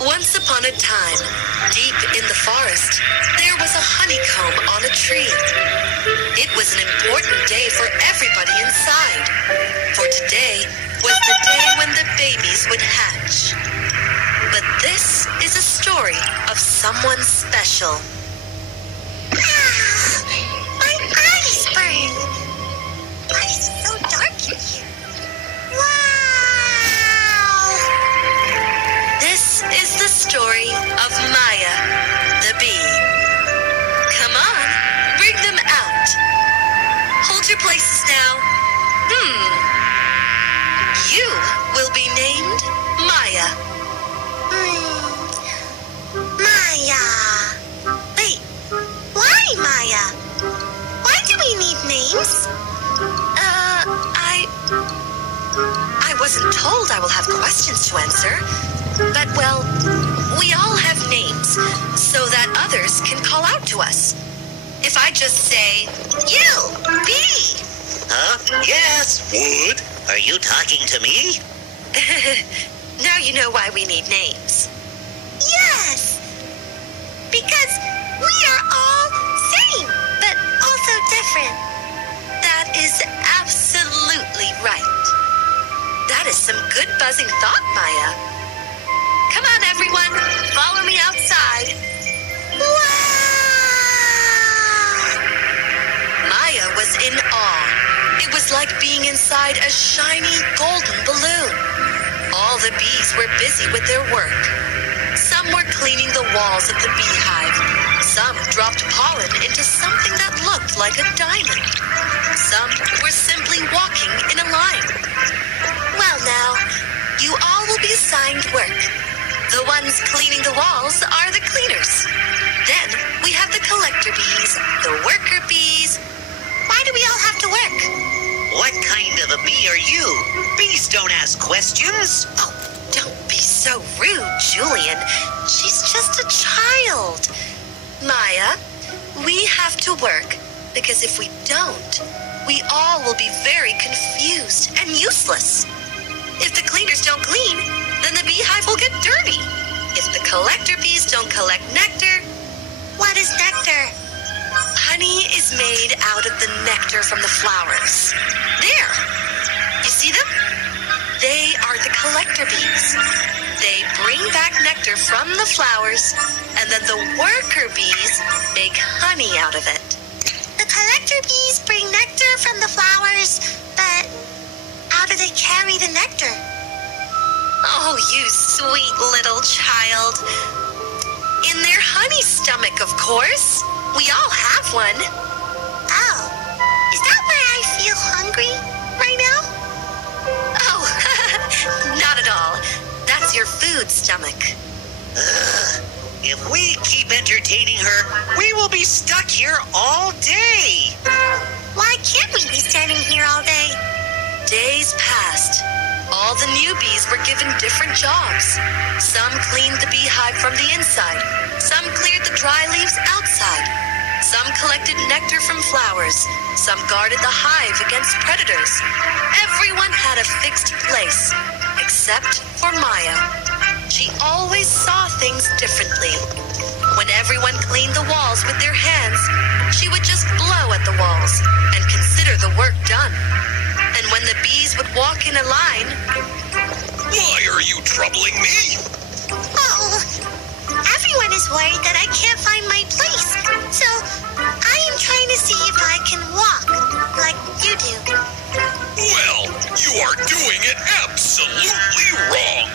Once upon a time, deep in the forest, there was a honeycomb on a tree. It was an important day for everybody inside, for today was the day when the babies would hatch. But this is a story of someone special. My eyes burn. Why is it so dark in here? Wow! This is the story of Maya, the bee. Come on, bring them out. Hold your places now. You will be named Maya. Maya. Wait, why Maya? Why do we need names? I wasn't told I will have questions to answer. But, well, we all have names so that others can call out to us. If I just say, you, bee. Huh? Yes, Wood. Are you talking to me? Now you know why we need names. Yes. Because we are all same, but also different. That is absolutely right. That is some good buzzing thought, Maya. Come on, everyone. Follow me outside. Wow! Maya was in awe. It was like being inside a shiny golden balloon. All the bees were busy with their work. Some were cleaning the walls of the beehive. Some dropped pollen into something that looked like a diamond. Some were simply walking in a line. Well now, you all will be assigned work. The ones cleaning the walls are the cleaners. Then we have the collector bees, the worker bees. Why do we all have to work? What kind of a bee are you? Bees don't ask questions. Oh, don't be so rude, Julian. She's just a child. Maya, we have to work because if we don't, we all will be very confused and useless. If the cleaners don't clean, then the beehive will get dirty. If the collector bees don't collect nectar, What is nectar? honey is made out of the nectar from the flowers. There. You see them? They are the collector bees. They bring back nectar from the flowers, and then the worker bees make honey out of it. The collector bees bring nectar from the flowers, but how do they carry the nectar? Oh, you sweet little child. In their honey stomach, of course. We all have one. Oh, is that why I feel hungry right now? Oh, not at all. That's your food stomach. If we keep entertaining her, we will be stuck here all day. Why can't we be standing here all day? Days passed. All the newbies were given different jobs. Some cleaned the beehive from the inside. Some cleared the dry leaves outside. Some collected nectar from flowers. Some guarded the hive against predators. Everyone had a fixed place, except for Maya. She always saw things differently. When everyone cleaned the walls with their hands, she would just blow at the walls and consider the work done. And when the bees would walk in a line, Why are you troubling me? Oh, everyone is worried that I can't find my place. So I am trying to see if I can walk like you do. Well, you are doing it absolutely wrong.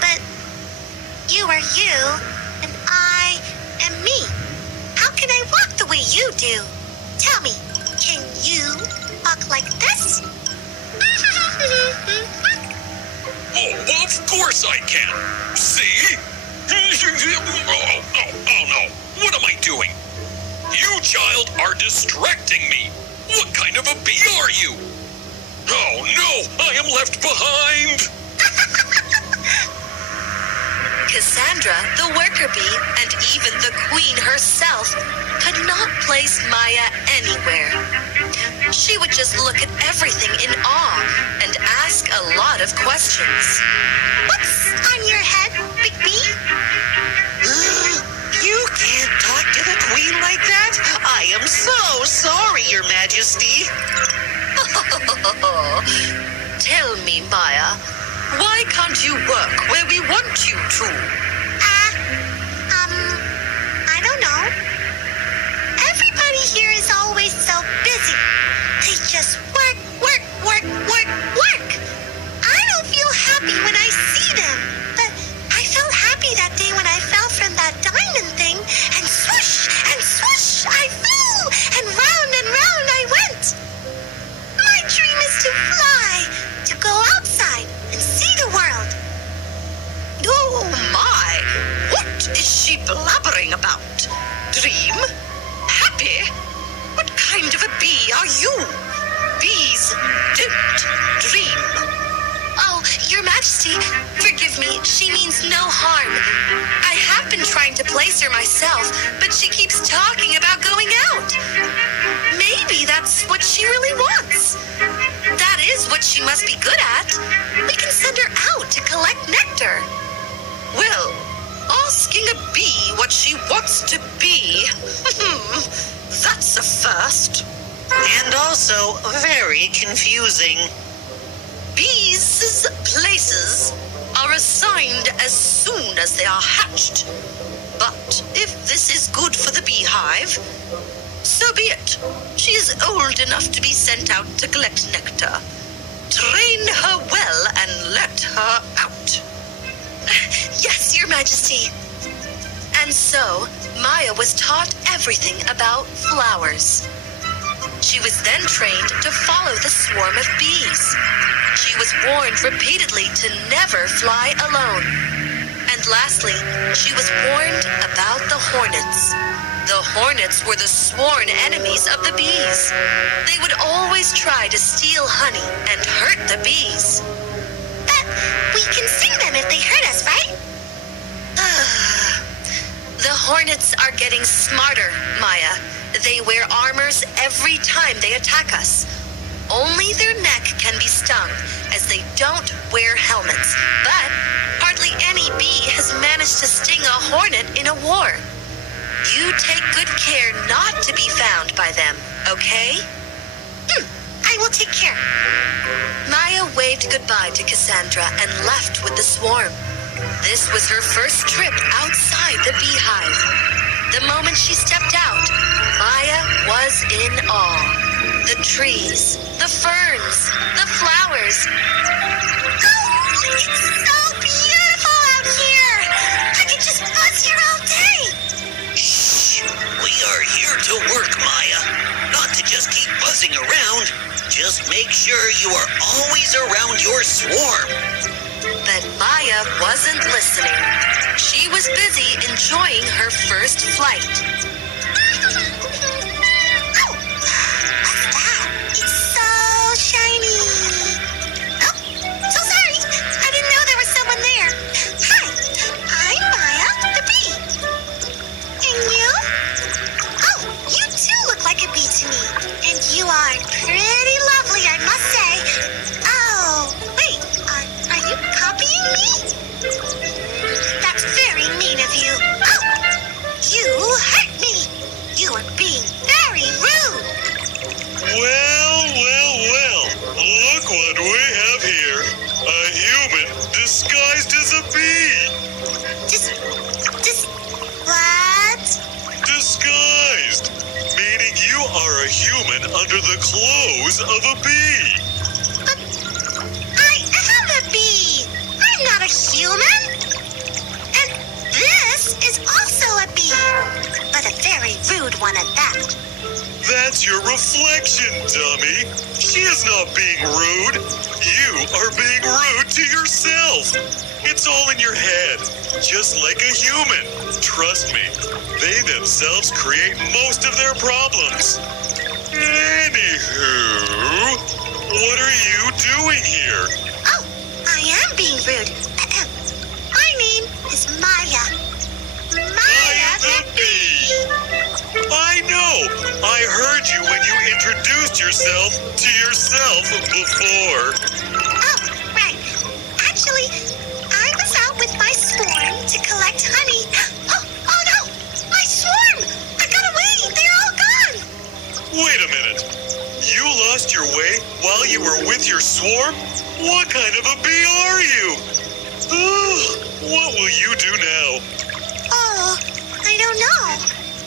But you are you, and I am me. How can I walk the way you do? Tell me, can you walk like this? Oh, of course I can. See? Oh, no. What am I doing? You, child, are distracting me. What kind of a bee are you? Oh, no, I am left behind. Cassandra, the worker bee, and even the queen herself could not place Maya anywhere. She would just look at everything in awe and ask a lot of questions. What's on your head, Big Bee? You can't talk to the queen like that. I am so sorry, Your Majesty. Tell me, Maya, why can't you work where we want you to? I don't know. Everybody here is always so busy. They just work, work, work, work, work. I don't feel happy when I see them. But I felt happy that day when I fell from that diamond thing, and swoosh, I flew, and round I went. My dream is to fly, to go outside and see the world. Oh my! What is she blabbering about? Dream? Happy? What kind of a bee are you? Bees don't dream. Oh, Your Majesty, forgive me. She means no harm. I have been trying to place her myself, but she keeps talking about going out. Maybe that's what she really wants. That is what she must be good at. We can send her out to collect nectar. Well, asking a bee what she wants to be, that's a first. And also very confusing. Bees' places are assigned as soon as they are hatched. But if this is good for the beehive, so be it. She is old enough to be sent out to collect nectar. Train her well and let her out. Yes, Your Majesty. And so, Maya was taught everything about flowers. She was then trained to follow the swarm of bees. She was warned repeatedly to never fly alone. And lastly, she was warned about the hornets. The hornets were the sworn enemies of the bees. They would always try to steal honey and hurt the bees. But we can sting them if they hurt us, right? The hornets are getting smarter, Maya. They wear armors every time they attack us. Only their neck can be stung, as they don't wear helmets. But hardly any bee has managed to sting a hornet in a war. You take good care not to be found by them, okay? I will take care. Maya waved goodbye to Cassandra and left with the swarm. This was her first trip outside the beehive. The moment she stepped out, Maya was in awe. The trees, the ferns, the flowers. Oh, it's so beautiful out here. I could just buzz here all day. Shh! We are here to work, Maya. Not to just keep buzzing around. Just make sure you are always around your swarm. But Maya wasn't listening. She was busy enjoying her first flight. Oh, what's that? It's so shiny. Oh, so sorry. I didn't know there was someone there. Hi, I'm Maya, the bee. And you? Oh, you too look like a bee to me. And you are pretty lovely, I must say. Oh, wait, are you copying me? That's very mean of you. Oh, you hurt me. You are being very rude. Well. Look what we have here. A human disguised as a bee. Just, what? Disguised. Meaning you are a human under the clothes of a bee. But I am a bee. I'm not a human. And this is also a bee, but a very rude one at that. That's your reflection, dummy. She is not being rude. You are being rude to yourself. It's all in your head, just like a human. Trust me, they themselves create most of their problems. Anywho, what are you doing here? Oh, I am being rude. My name is is Maya. Maya the bee! I know! I heard you when you introduced yourself to yourself before. Oh, right. Actually, I was out with my swarm to collect honey. Oh no! My swarm! I got away! They're all gone! Wait a minute. You lost your way while you were with your swarm? What kind of a bee are you? What will you do now? Oh, I don't know.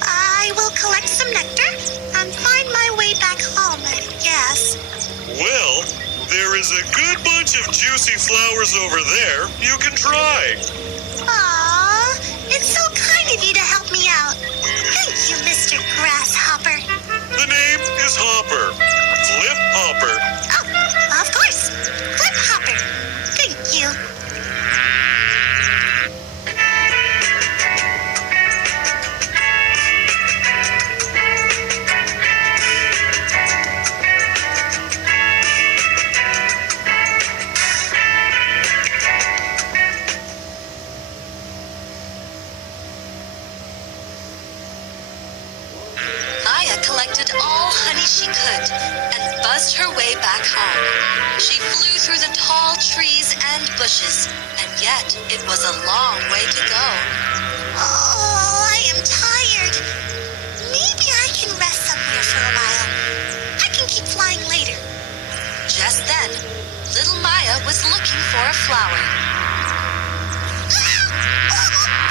I will collect some nectar and find my way back home, I guess. Well, there is a good bunch of juicy flowers over there. You can try. Aw, it's so kind of you to help me out. Thank you, Mr. Grasshopper. The name is Hopper. Flip Hopper. Oh, of course. Flip Hopper. Thank you. Maya collected all honey she could and buzzed her way back home. She flew through the tall trees and bushes, and yet it was a long way to go. Oh, I am tired. Maybe I can rest somewhere for a while. I can keep flying later. Just then, little Maya was looking for a flower.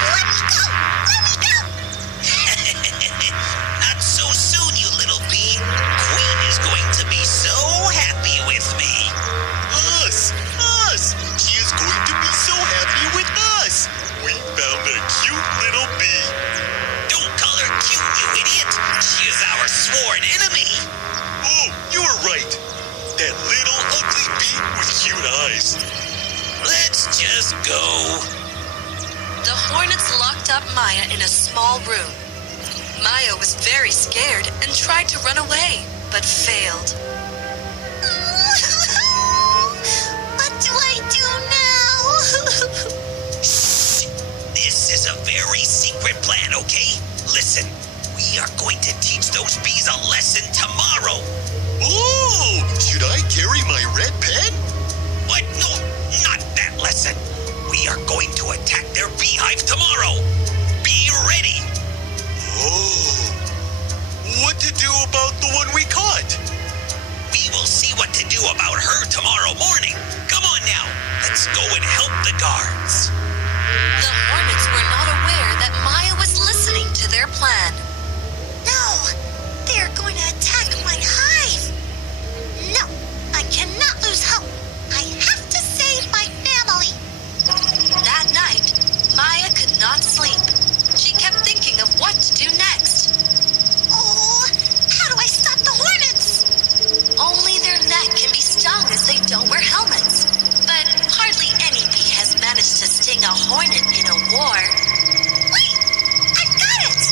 Let me go! Let me go! Not so soon, you little bee. Queen is going to be so happy with me. Us! She is going to be so happy with us. We found a cute little bee. Don't call her cute, you idiot. She is our sworn enemy. Oh, you were right. That little ugly bee with cute eyes. Let's just go. The hornets locked up Maya in a small room. Maya was very scared and tried to run away, but failed. What do I do now? Shh. This is a very secret plan, okay? Listen, we are going to teach those bees a lesson tomorrow. Oh, should I carry my red pen? What? No, not that lesson. We are going to attack their beehive tomorrow. Be ready. Oh, what to do about the one we caught? We will see what to do about her tomorrow morning. Come on now. Let's go and help the guards. The hornets were not aware that Maya was listening to their plan. No, they're going to attack my hive. No, I cannot lose hope. I have to save my family. That night, Maya could not sleep. She kept thinking of what to do next. Oh, how do I stop the hornets? Only their neck can be stung as they don't wear helmets. But hardly any bee has managed to sting a hornet in a war. Wait, I've got it.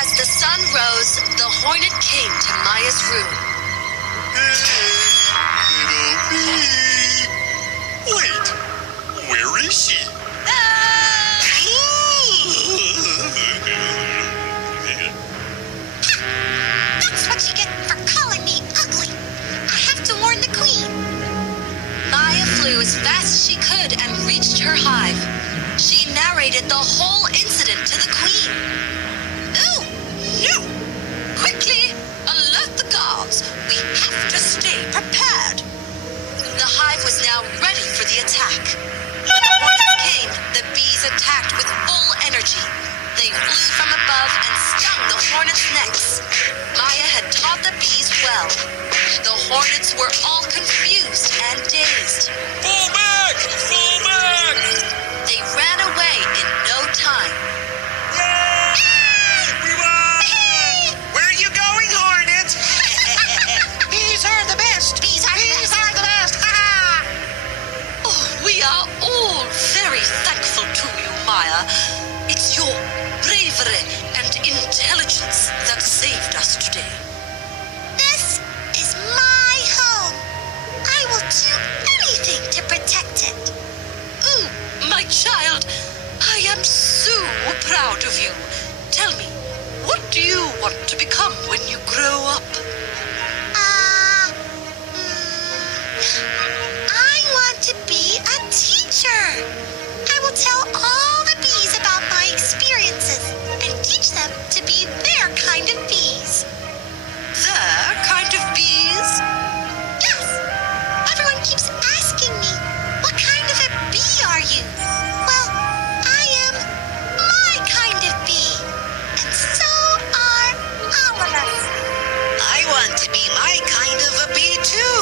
As the sun rose, the hornet came to Maya's room. Little bee. Wait, where is she? That's what you get for calling me ugly. I have to warn the queen. Maya flew as fast as she could and reached her hive. She narrated the whole incident to the queen. Oh, no! Quickly, alert the guards. We have to stay prepared. The hive was now ready for the attack. When the hornets came, the bees attacked with full energy. They flew from above and stung the hornets' necks. Maya had taught the bees well. The hornets were all confused and dazed. Fall back! Fall back! They ran away in no time. We won! Where are you going, Hornet? Bees are the best. Bees are the best. Oh, we are all very thankful to you, Maya. It's your bravery and intelligence that saved us today. This is my home. I will do anything want to become when you grow up? I want to be a teacher. I will tell all the bees about my experiences and teach them to be their kind of bees. Their kind of bees? Yes. Everyone keeps asking me, what kind of a bee are you? Well, I am my kind of bee. And so are all of us. I want to be my kind of a bee too.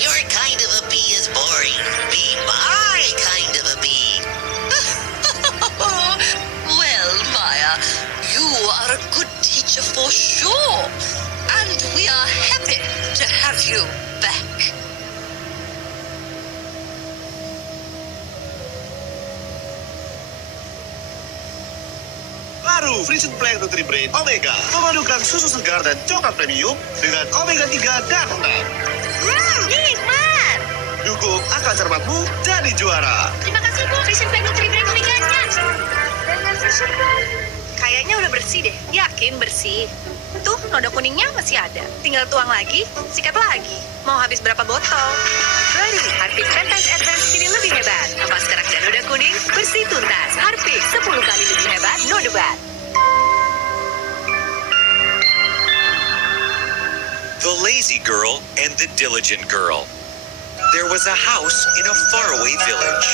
Your kind of a bee is boring. Be my kind of a bee. Well, Maya, you are a good teacher for sure. And we are happy to have you back. Baru Frisian Plant Nutri-Brain Omega memadukan susu segar dan coklat premium dengan omega 3 dan 6. Nikmat. Dukung akal cermatmu jadi juara. Terima kasih Bu, Frisian Plant Nutri-Brain Omega-nya. Dengan Frisian Plant. Kayaknya udah bersih deh. Yakin bersih. Tuh, noda kuningnya masih ada. Tinggal tuang lagi, sikat lagi. Mau habis berapa botol? Baru Harpic 10 times Advance kini lebih hebat. Lepas kerak dan noda kuning, bersih tuntas. Harpic 10 kali lebih hebat, no debat. The Lazy Girl and the Diligent Girl. There was a house in a faraway village.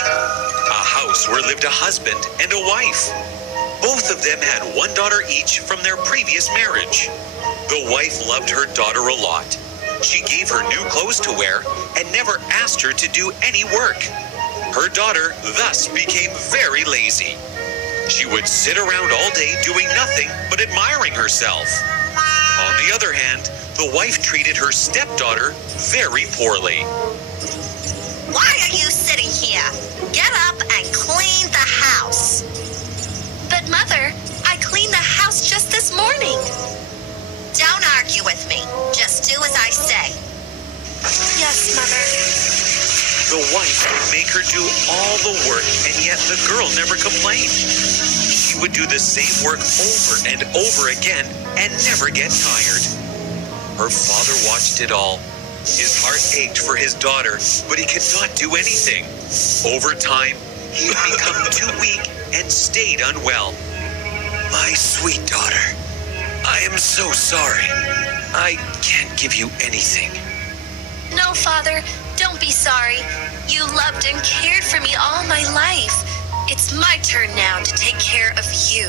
A house where lived a husband and a wife. Both of them had one daughter each from their previous marriage. The wife loved her daughter a lot. She gave her new clothes to wear and never asked her to do any work. Her daughter thus became very lazy. She would sit around all day doing nothing but admiring herself. On the other hand, the wife treated her stepdaughter very poorly. Why are you sitting here? Get up and clean the house. But Mother, I cleaned the house just this morning. Don't argue with me. Just do as I say. Yes, Mother. The wife would make her do all the work, and yet the girl never complained. She would do the same work over and over again and never get tired. Her father watched it all. His heart ached for his daughter, but he could not do anything. Over time, he had become too weak and stayed unwell. My sweet daughter, I am so sorry. I can't give you anything. No, Father, don't be sorry. You loved and cared for me all my life. It's my turn now to take care of you.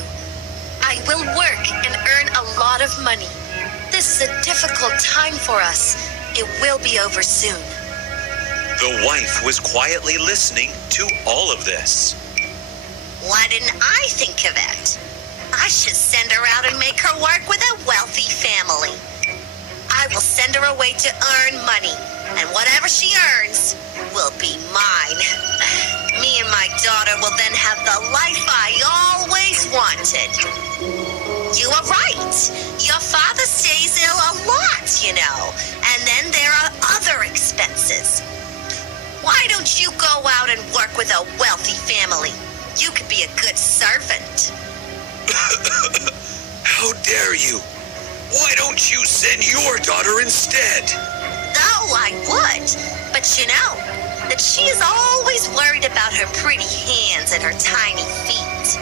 I will work and earn a lot of money. This is a difficult time for us. It will be over soon. The wife was quietly listening to all of this. Why didn't I think of it? I should send her out and make her work with a wealthy family. I will send her away to earn money, and whatever she earns will be mine. Me and my daughter will then have the life I always wanted. You are right. Your father stays ill a lot, you know, and then there are other expenses. Why don't you go out and work with a wealthy family? You could be a good servant. How dare you? Why don't you send your daughter instead? Oh, I would. But you know that she is always worried about her pretty hands and her tiny feet.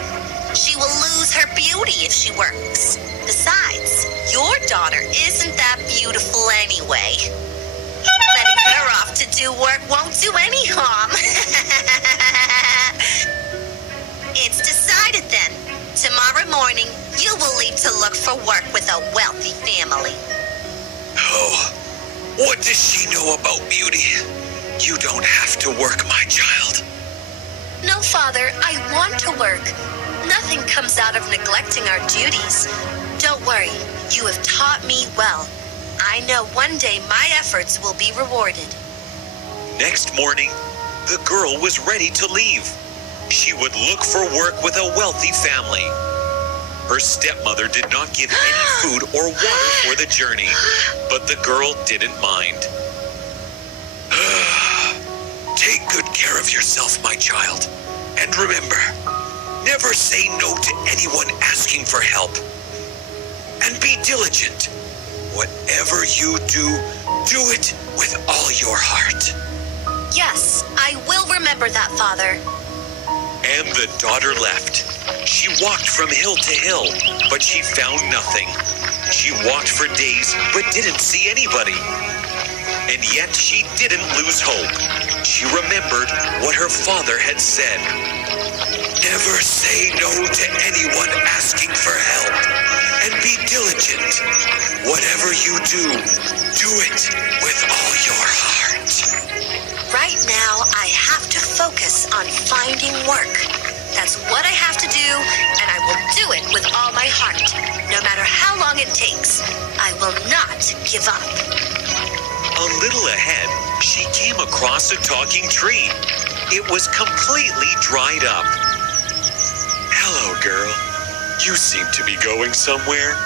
She will lose her beauty if she works. Besides, your daughter isn't that beautiful anyway. Letting her off to do work won't do any harm. It's decided then. Tomorrow morning, you will leave to look for work with a wealthy family. Oh, what does she know about beauty? You don't have to work, my child. No, Father, I want to work. Nothing comes out of neglecting our duties. Don't worry, you have taught me well. I know one day my efforts will be rewarded. Next morning, the girl was ready to leave. She would look for work with a wealthy family. Her stepmother did not give any food or water for the journey, but the girl didn't mind. Take good care of yourself, my child. And remember, never say no to anyone asking for help. and be diligent. Whatever you do, do it with all your heart. Yes, I will remember that, Father. And the daughter left. She walked from hill to hill, but she found nothing. She walked for days, but didn't see anybody. And yet she didn't lose hope. She remembered what her father had said. Never say no to anyone asking for help, and be diligent. Whatever you do it with all your heart. Right now, I have to focus on finding work. That's what I have to do, and I will do it with all my heart. No matter how long it takes, I will not give up. A little ahead, she came across a talking tree. It was completely dried up. Hello, girl. You seem to be going somewhere.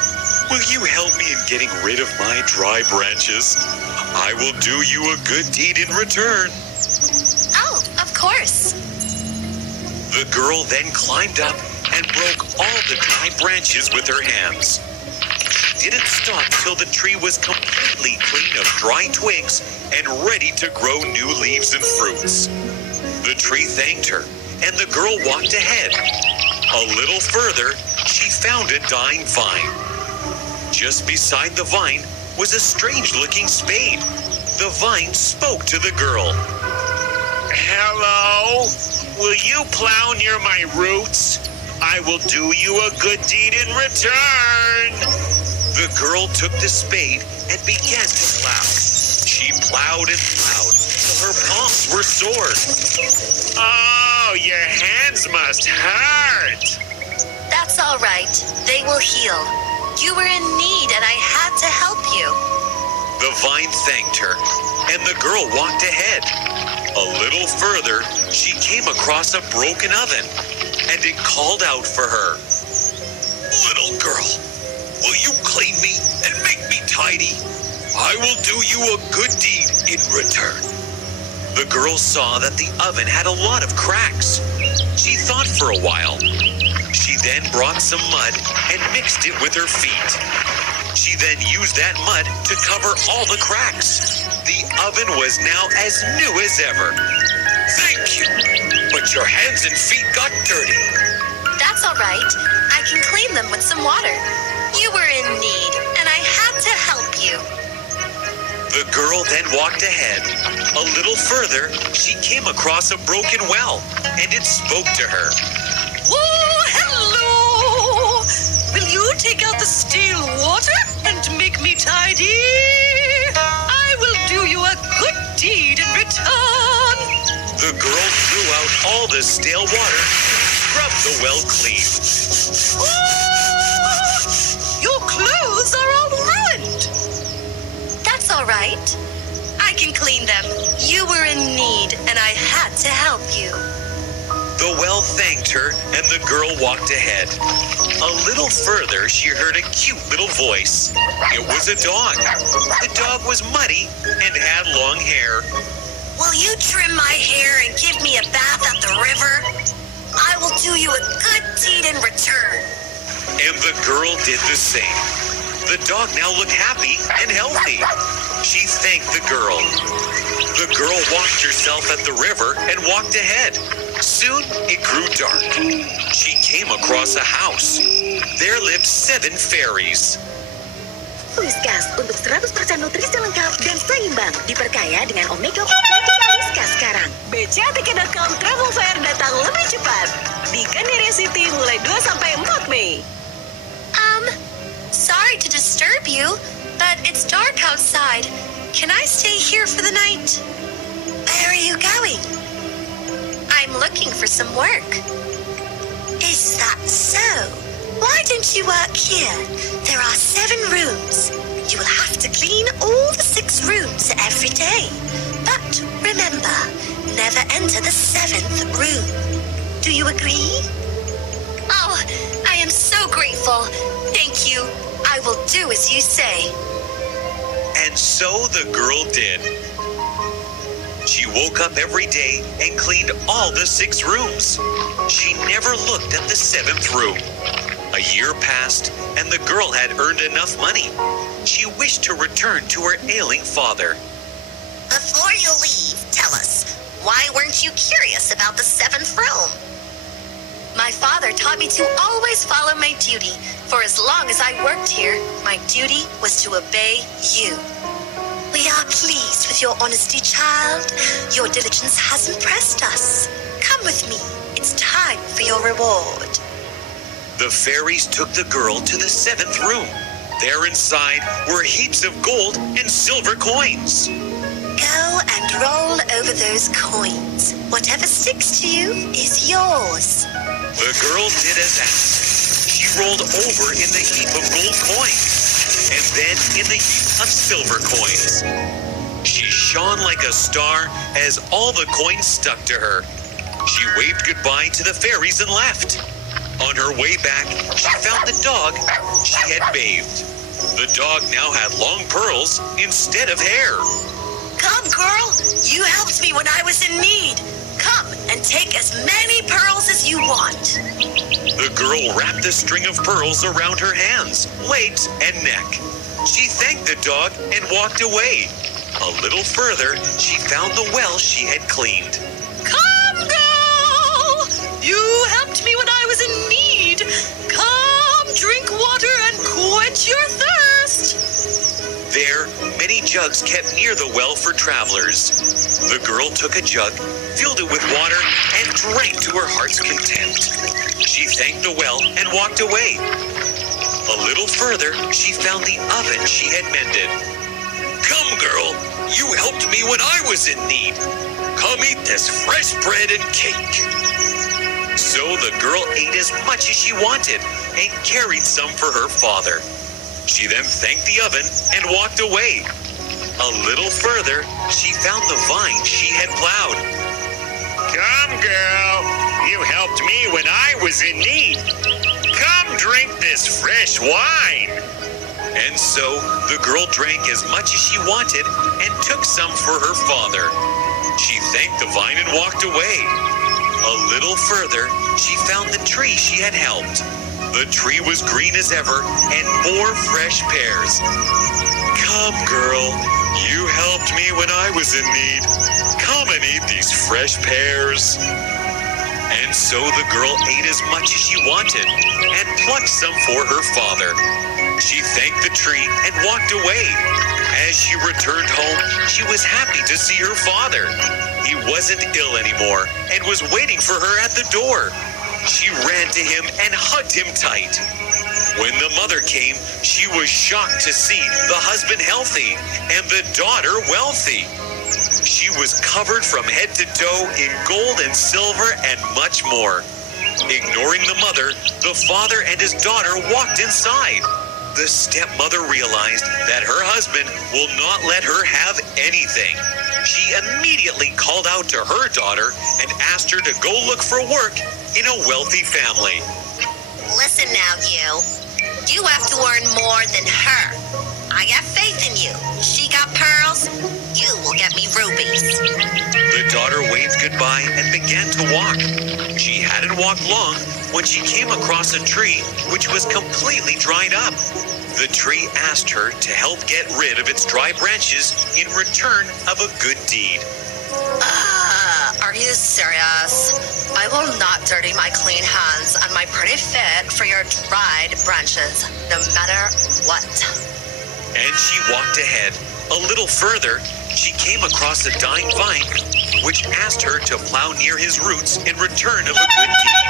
Will you help me in getting rid of my dry branches? I will do you a good deed in return. Oh, of course. The girl then climbed up and broke all the dry branches with her hands. She didn't stop till the tree was completely clean of dry twigs and ready to grow new leaves and fruits. The tree thanked her, and the girl walked ahead. A little further, she found a dying vine. Just beside the vine was a strange-looking spade. The vine spoke to the girl. Hello? Will you plow near my roots? I will do you a good deed in return. The girl took the spade and began to plow. She plowed and plowed till her palms were sore. Oh, your hands must hurt. That's all right. They will heal. You were in need, and I had to help you. The vine thanked her, and the girl walked ahead. A little further, she came across a broken oven, and it called out for her. Little girl, will you clean me and make me tidy? I will do you a good deed in return. The girl saw that the oven had a lot of cracks. She thought for a while. She then brought some mud and mixed it with her feet. She then used that mud to cover all the cracks. The oven was now as new as ever. Thank you, but your hands and feet got dirty. That's all right. I can clean them with some water. You were in need, and I had to help you. The girl then walked ahead. A little further, she came across a broken well, and it spoke to her. Oh, hello! Will you take out the stale water and make me tidy? I will do you a good deed in return. The girl threw out all the stale water and scrubbed the well clean. Oh, your clothes are all ruined. That's all right. I can clean them. You were in need, and I had to help you. The well thanked her, and the girl walked ahead. A little further, she heard a cute little voice. It was a dog. The dog was muddy and had long hair. Will you trim my hair and give me a bath at the river? I will do you a good deed in return. And the girl did the same. The dog now looked happy and healthy. She thanked the girl. The girl washed herself at the river and walked ahead. Soon it grew dark. She came across a house. There lived 7 fairies. Whiskas untuk 100% nutrisi lengkap dan seimbang. Diperkaya dengan omega 3 Whiskas sekarang. BCATK.com Travel Fair datang lebih cepat. Di Canary City mulai 2-4 Mei. Sorry to disturb you, but it's dark outside. Can I stay here for the night? Where are you going? I'm looking for some work. Is that so? Why don't you work here? There are 7 rooms. You will have to clean all the 6 rooms every day. But remember, never enter the 7th room. Do you agree? Oh, I am so grateful. Thank you. I will do as you say. And so the girl did. She woke up every day and cleaned all the 6 rooms. She never looked at the 7th room. A year passed, and the girl had earned enough money. She wished to return to her ailing father. Before you leave, tell us, why weren't you curious about the seventh room? My father taught me to always follow my duty. For as long as I worked here, my duty was to obey you. We are pleased with your honesty, child. Your diligence has impressed us. Come with me. It's time for your reward. The fairies took the girl to the seventh room. There inside were heaps of gold and silver coins. Go and roll over those coins. Whatever sticks to you is yours. The girl did as asked. She rolled over in the heap of gold coins, and then in the heap of silver coins. She shone like a star as all the coins stuck to her. She waved goodbye to the fairies and left. On her way back, she found the dog she had bathed. The dog now had long pearls instead of hair. Come, girl. You helped me when I was in need. Come and take as many pearls as you want. The girl wrapped a string of pearls around her hands, legs, and neck. She thanked the dog and walked away. A little further, she found the well she had cleaned. Come, girl! You helped me when I was in need. Come, drink water and quench your thirst. There, many jugs kept near the well for travelers. The girl took a jug, filled it with water, and drank to her heart's content. She thanked the well and walked away. A little further, she found the oven she had mended. Come, girl, you helped me when I was in need. Come eat this fresh bread and cake. So the girl ate as much as she wanted and carried some for her father. She then thanked the oven and walked away. A little further, she found the vine she had plowed. Come, girl. You helped me when I was in need. Come drink this fresh wine. And so the girl drank as much as she wanted and took some for her father. She thanked the vine and walked away. A little further, she found the tree she had helped. The tree was green as ever and bore fresh pears. Come, girl, you helped me when I was in need. Come and eat these fresh pears. And so the girl ate as much as she wanted and plucked some for her father. She thanked the tree and walked away. As she returned home, she was happy to see her father. He wasn't ill anymore and was waiting for her at the door. She ran to him and hugged him tight. When the mother came, she was shocked to see the husband healthy and the daughter wealthy. She was covered from head to toe in gold and silver and much more. Ignoring the mother, the father and his daughter walked inside. The stepmother realized that her husband will not let her have anything. She immediately called out to her daughter and asked her to go look for work in a wealthy family. Listen now, you. You have to earn more than her. I have faith in you. She got pearls. You will get me rubies. The daughter waved goodbye and began to walk. She hadn't walked long when she came across a tree which was completely dried up. The tree asked her to help get rid of its dry branches in return of a good deed. Are you serious? I will not dirty my clean hands and my pretty feet for your dried branches, no matter what. And she walked ahead. A little further, she came across a dying vine, which asked her to plow near his roots in return of a good deed.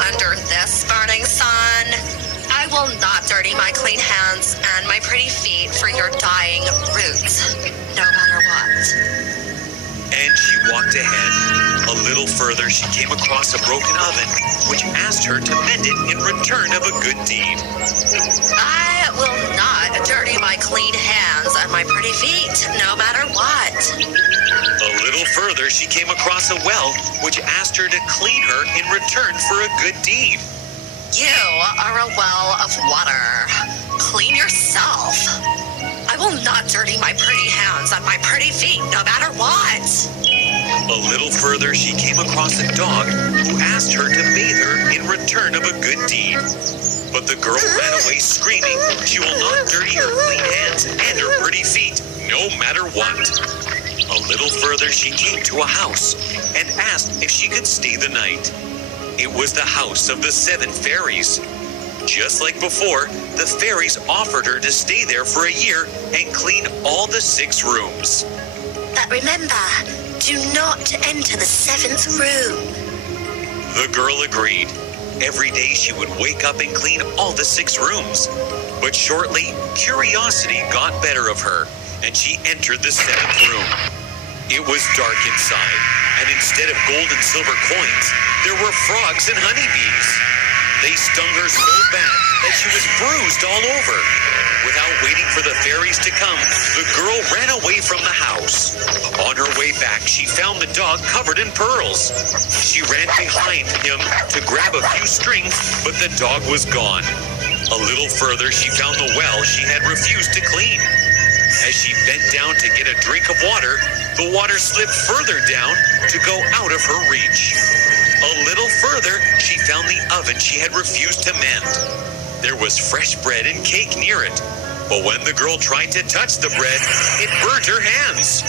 Under this burning sun, I will not dirty my clean hands and my pretty feet for your dying roots, no matter what. And she walked ahead. A little further, she came across a broken oven, which asked her to mend it in return of a good deed. I will not dirty my clean hands and my pretty feet, no matter what. A little further, she came across a well, which asked her to clean her in return for a good deed. You are a well of water. Clean yourself. I will not dirty my pretty hands and my pretty feet, no matter what. A little further, she came across a dog who asked her to bathe her in return of a good deed. But the girl ran away screaming she will not dirty her clean hands and her pretty feet, no matter what. A little further, she came to a house and asked if she could stay the night. It was the house of the 7 fairies. Just like before, the fairies offered her to stay there for a year and clean all the 6 rooms. But remember, do not enter the 7th room. The girl agreed. Every day she would wake up and clean all the 6 rooms. But shortly, curiosity got better of her, and she entered the 7th room. It was dark inside, and instead of gold and silver coins, there were frogs and honeybees. They stung her so bad that she was bruised all over. Without waiting for the fairies to come, the girl ran away from the house. On her way back, she found the dog covered in pearls. She ran behind him to grab a few strings, but the dog was gone. A little further, she found the well she had refused to clean. As she bent down to get a drink of water, the water slipped further down to go out of her reach. A little further, she found the oven she had refused to mend. There was fresh bread and cake near it, but when the girl tried to touch the bread, it burned her hands.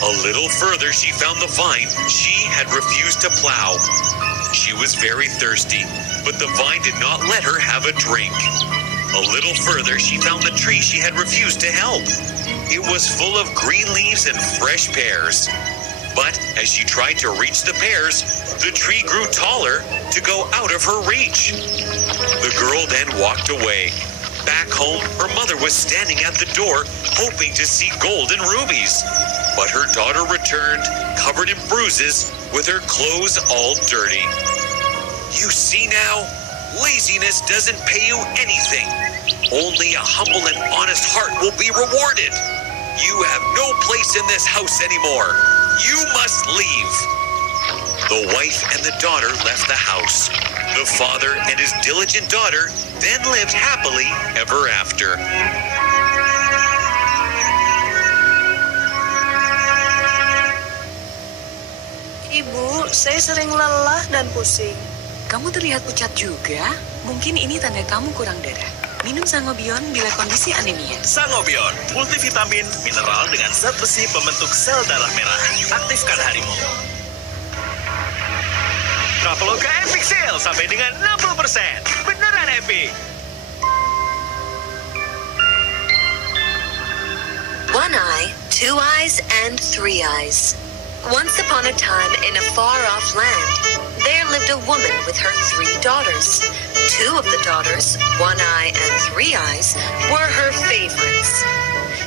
A little further, she found the vine she had refused to plow. She was very thirsty, but the vine did not let her have a drink. A little further, she found the tree she had refused to help. It was full of green leaves and fresh pears. But as she tried to reach the pears, the tree grew taller to go out of her reach. The girl then walked away. Back home, her mother was standing at the door, hoping to see gold and rubies. But her daughter returned, covered in bruises, with her clothes all dirty. You see now, laziness doesn't pay you anything. Only a humble and honest heart will be rewarded. You have no place in this house anymore. You must leave. The wife and the daughter left the house. The father and his diligent daughter then lived happily ever after. Ibu, saya sering lelah dan pusing. Kamu terlihat pucat juga. Mungkin ini tanda kamu kurang darah. Minum Sangobion bila kondisi anemia. Sangobion, multivitamin, mineral dengan zat besi pembentuk sel darah merah. Aktifkan harimu. Traveloka Epic Sale sampai dengan 60%. Beneran epic. One eye, 2 eyes, and 3 eyes. Once upon a time in a far-off land, there lived a woman with her 3 daughters. 2 of the daughters, 1 eye and 3 eyes, were her favorites.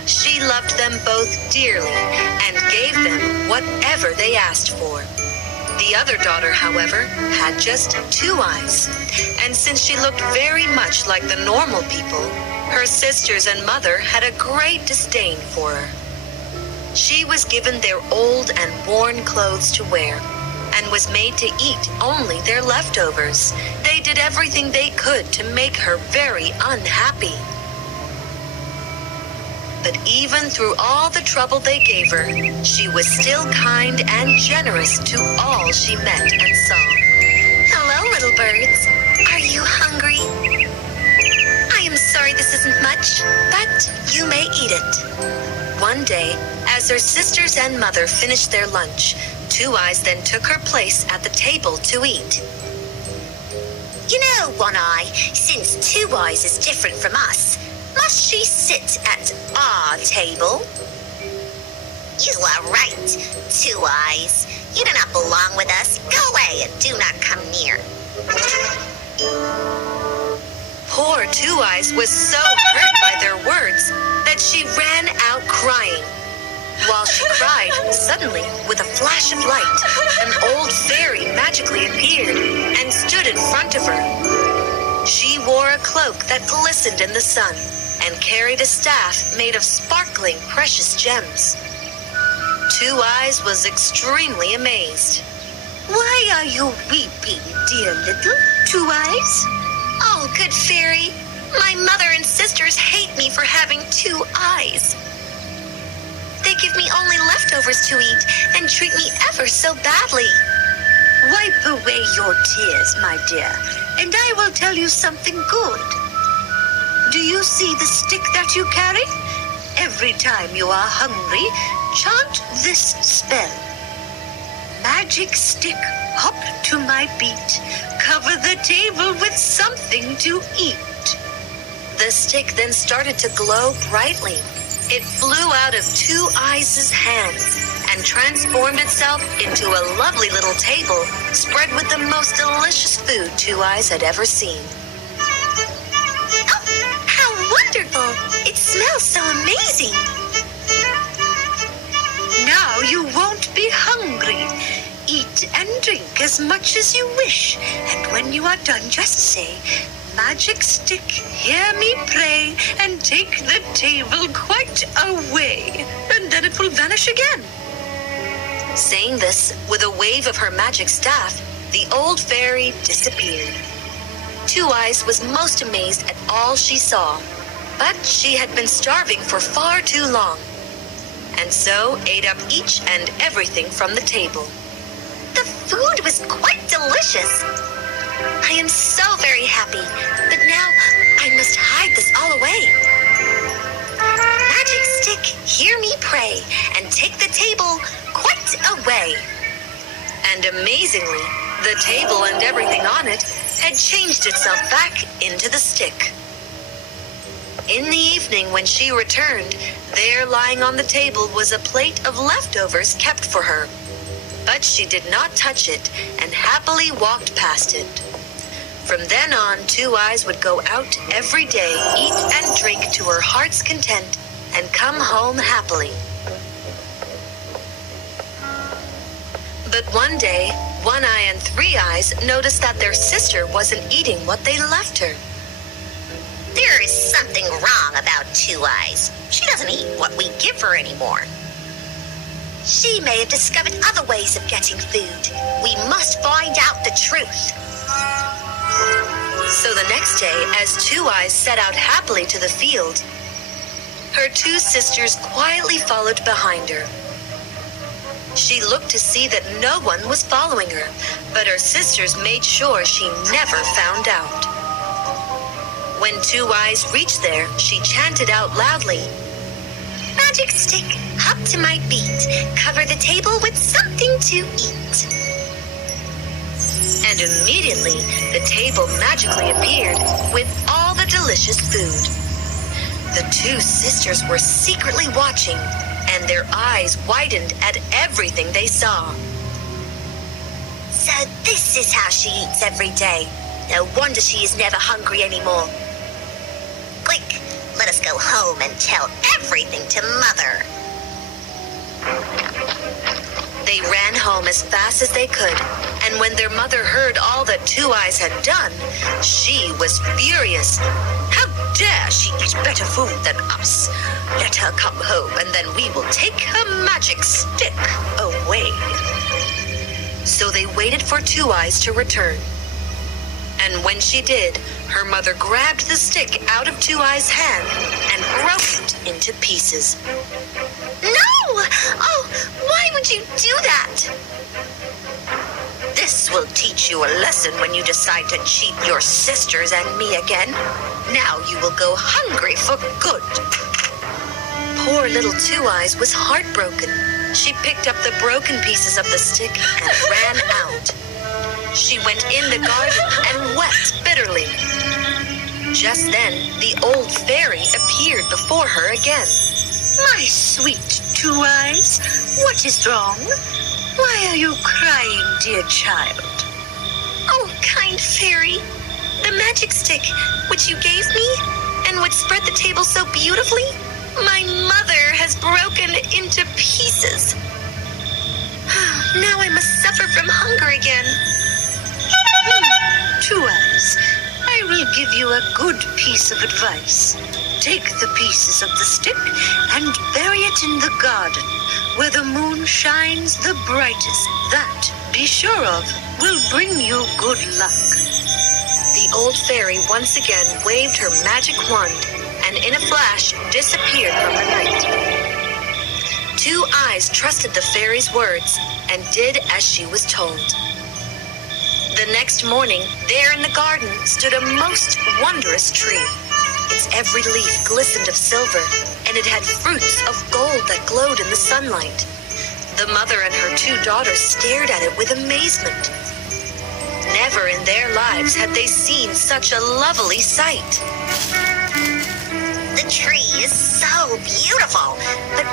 She loved them both dearly and gave them whatever they asked for. The other daughter, however, had just 2 eyes, and since she looked very much like the normal people, her sisters and mother had a great disdain for her. She was given their old and worn clothes to wear, and was made to eat only their leftovers. They did everything they could to make her very unhappy. But even through all the trouble they gave her, she was still kind and generous to all she met and saw. Hello, little birds. Are you hungry? I am sorry this isn't much, but you may eat it. One day, as her sisters and mother finished their lunch, 2 Eyes then took her place at the table to eat. You know, One Eye, since 2 Eyes is different from us, must she sit at our table? You are right, 2 Eyes. You do not belong with us. Go away and do not come near. Poor 2 Eyes was so hurt by their words that she ran out crying. While she cried, suddenly, with a flash of light, an old fairy magically appeared and stood in front of her. She wore a cloak that glistened in the sun and carried a staff made of sparkling precious gems. 2 Eyes was extremely amazed. Why are you weeping, dear little 2 Eyes? Oh, good fairy, my mother and sisters hate me for having 2 eyes. They give me only leftovers to eat and treat me ever so badly. Wipe away your tears, my dear, and I will tell you something good. Do you see the stick that you carry? Every time you are hungry, chant this spell. Magic stick, hop to my beat. Cover the table with something to eat. The stick then started to glow brightly. It flew out of Two Eyes' hands and transformed itself into a lovely little table spread with the most delicious food Two Eyes had ever seen. Oh, how wonderful! It smells so amazing. Now you won't be hungry. Eat and drink as much as you wish, and when you are done, just say, "Magic stick, hear me pray, and take the table quite away," and then it will vanish again. Saying this, with a wave of her magic staff, the old fairy disappeared. Two Eyes was most amazed at all she saw, but she had been starving for far too long, and so ate up each and everything from the table. The food was quite delicious. I am so very happy, but now I must hide this all away. Magic stick, hear me pray, and take the table quite away. And amazingly, the table and everything on it had changed itself back into the stick. In the evening, when she returned, there lying on the table was a plate of leftovers kept for her. But she did not touch it and happily walked past it. From then on, Two Eyes would go out every day, eat and drink to her heart's content, and come home happily. But one day, One Eye and Three Eyes noticed that their sister wasn't eating what they left her. There is something wrong about Two Eyes. She doesn't eat what we give her anymore. She may have discovered other ways of getting food. We must find out the truth. So the next day, as Two Eyes set out happily to the field, her two sisters quietly followed behind her. She looked to see that no one was following her, but her sisters made sure she never found out. When Two Eyes reached there, she chanted out loudly, Magic stick, hop to my beat. Cover the table with something to eat. And immediately the table magically appeared with all the delicious food. The two sisters were secretly watching, and their eyes widened at everything they saw. So this is how she eats every day. No wonder she is never hungry anymore. Quick, let us go home and tell everything to Mother. They ran home as fast as they could, and when their mother heard all that Two Eyes had done, she was furious. How dare she eat better food than us? Let her come home, and then we will take her magic stick away. So they waited for Two Eyes to return. And when she did, her mother grabbed the stick out of Two Eyes' hand and broke it into pieces. No! Oh, why would you do that? This will teach you a lesson when you decide to cheat your sisters and me again. Now you will go hungry for good. Poor little Two Eyes was heartbroken. She picked up the broken pieces of the stick and ran out. She went in the garden and wept bitterly. Just then, the old fairy appeared before her again. My sweet Two Eyes, what is wrong? Why are you crying, dear child? Oh, kind fairy, the magic stick which you gave me and which spread the table so beautifully, my mother has broken into pieces. Now I must suffer from hunger again. Two Eyes, I will give you a good piece of advice. Take the pieces of the stick and bury it in the garden where the moon shines the brightest. That, be sure of, will bring you good luck. The old fairy once again waved her magic wand and in a flash disappeared from the night. Two Eyes trusted the fairy's words and did as she was told. The next morning, there in the garden stood a most wondrous tree. Its every leaf glistened of silver, and it had fruits of gold that glowed in the sunlight. The mother and her two daughters stared at it with amazement. Never in their lives had they seen such a lovely sight. The tree is so beautiful, but